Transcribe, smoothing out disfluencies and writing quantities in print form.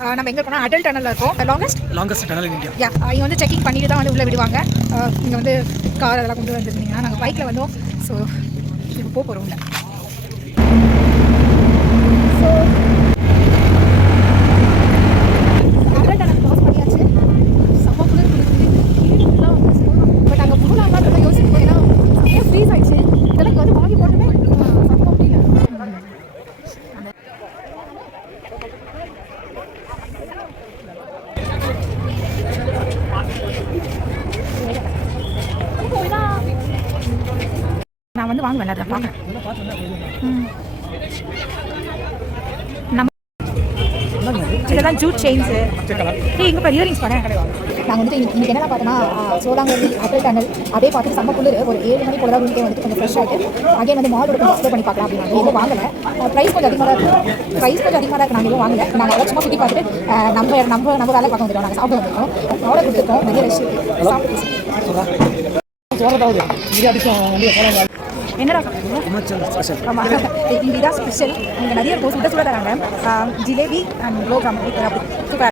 நம்ம எங்கே இருக்கோம்னா அடல் டனலில் இருக்கோம். Longest tunnel in India. இங்கே வந்து செக்கிங் பண்ணிட்டு தான் வந்து உள்ளே விடுவாங்க. இங்கே வந்து கார் அதெல்லாம் கொண்டு வந்துருந்தீங்கன்னா நாங்கள் பைக்கில் வந்தோம். ஸோ இப்போ போகிறோம் உள்ள. ஸோ அடல் டனல் க்ராஸ் பண்ணியாச்சு. செம்ம குளிர் ஃபுல்லாக வந்து பட் அங்கே போகலாமான்றதை யோசிப்போம். ஏன்னா செம்ம ஃப்ரீஸ் ஆயிடுச்சு. இதெல்லாம் இங்கே வந்து வாங்கி போட்டுமே செம்ம முடியல. நான் வந்து வாங்குவேன் அதை பார்க்குறேன். இதெல்லாம் ஜூட் செயின்ஸு. இங்கே இப்போ இயரிங்ஸ் பண்ண நாங்கள் வந்துட்டு இன்றைக்கி என்னென்ன பார்த்தோன்னா சோலாங்கல்லி அடல் டனல் அதே பார்த்துட்டு செம்ம குளிர் ஒரு 7 மணி போல தான் வீட்டே வந்துட்டு கொஞ்சம் ஃப்ரெஷ் ஆகிட்டு அகைன் வந்து மாலோட கொஞ்சம் எக்ஸ்ப்ளோர் பண்ணி பார்க்கலாம் அப்படின்னு எதுவும் வாங்கலை. ப்ரைஸ் கொஞ்சம் அதிகமாக தான் இருக்குது. நாங்கள் எதுவும் வாங்கலை. நாங்கள் அதை சும்மா சுற்றி பார்த்துட்டு நம்ம வேலை பார்க்க வந்துட்டோம். நாங்கள் சாப்பிட வந்துட்டோம். ஆர்டர் கொடுத்துருக்கோம். நிறைய ரஷ் என்னடா சாப்பிடுவோம். ஆமாம், இங்கே இதான் ஸ்பெஷல். இங்கே நிறைய இருக்கும். சுட தராங்க. ஜிலேபி அண்ட் குலோப் ஜாமுன் அப்படி சூப்பர்.